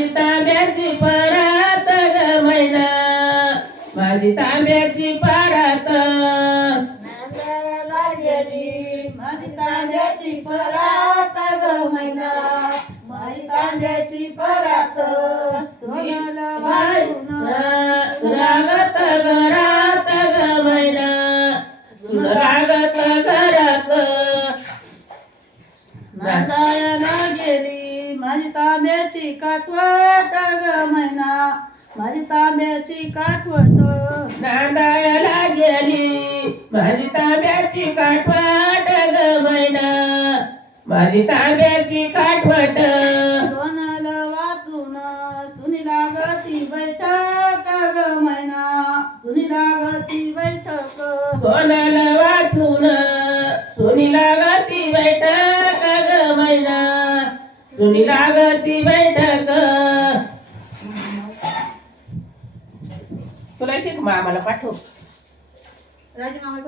माझी तांब्याची परात ग मैना. माझी तांब्याची परात. माझी तांब्याची परात ग मैना. माझी तांब्याची परात. सोन्याला रागत घरात ग मैना. सुन रागत घरात नांदायला गेली माझी तांब्याची काठवट ग म्हणा माझी तांब्याची काठवट. नांदायला गेली. माझी तांब्याची काठवट ग म्हणा माझी तांब्याची काठवट. सोनल वाचून सुनी लागती बैठक ग म्हणा सुनी लागती बैठक. सोनल वाचून सुनी लागती बैठक ग म्हणा सुनी लागती बैठक. तुला येते का? मामाला पाठव. राजमामा